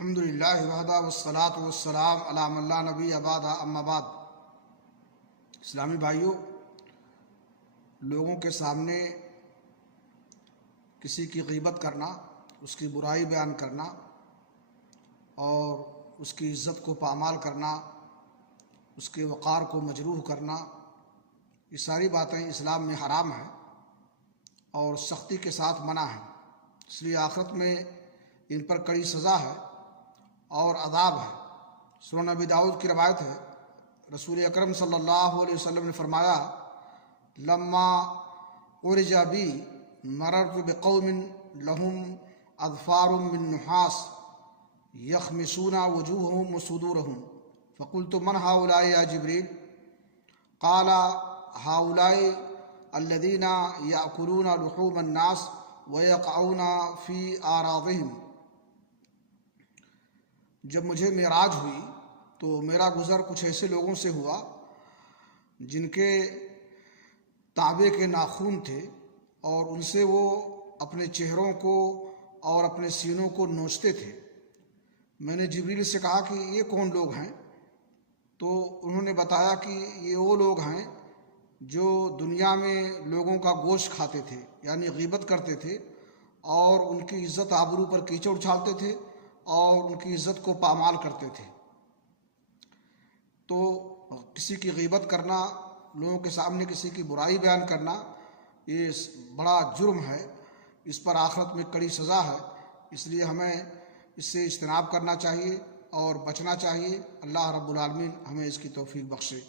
الحمدللہ وحدہ والصلاة والسلام علی من لا نبی بعد اما بعد۔ اسلامی بھائیوں، لوگوں کے سامنے کسی کی غیبت کرنا، اس کی برائی بیان کرنا اور اس کی عزت کو پامال کرنا، اس کے وقار کو مجروح کرنا، یہ ساری باتیں اسلام میں حرام ہیں اور سختی کے ساتھ منع ہیں۔ اس لیے آخرت میں ان پر کڑی سزا ہے اور عذاب ہے۔ سنن نبی داؤد کی روایت ہے، رسول اکرم صلی اللہ علیہ وسلم نے فرمایا: لما عرج بی مررت بقوم لهم اظفار من نحاس يخمسون وجوههم وصدورهم فقلت من هؤلاء يا جبريل؟ قال هؤلاء الذين يأكلون لحوم الناس ويقعون في أعراضهم۔ جب مجھے معراج ہوئی تو میرا گزر کچھ ایسے لوگوں سے ہوا جن کے تانبے کے ناخن تھے اور ان سے وہ اپنے چہروں کو اور اپنے سینوں کو نوچتے تھے۔ میں نے جبریل سے کہا کہ یہ کون لوگ ہیں؟ تو انہوں نے بتایا کہ یہ وہ لوگ ہیں جو دنیا میں لوگوں کا گوشت کھاتے تھے، یعنی غیبت کرتے تھے اور ان کی عزت آبرو پر کیچڑ اچھالتے تھے اور ان کی عزت کو پامال کرتے تھے۔ تو کسی کی غیبت کرنا، لوگوں کے سامنے کسی کی برائی بیان کرنا، یہ بڑا جرم ہے، اس پر آخرت میں کڑی سزا ہے۔ اس لیے ہمیں اس سے اجتناب کرنا چاہیے اور بچنا چاہیے۔ اللہ رب العالمین ہمیں اس کی توفیق بخشے۔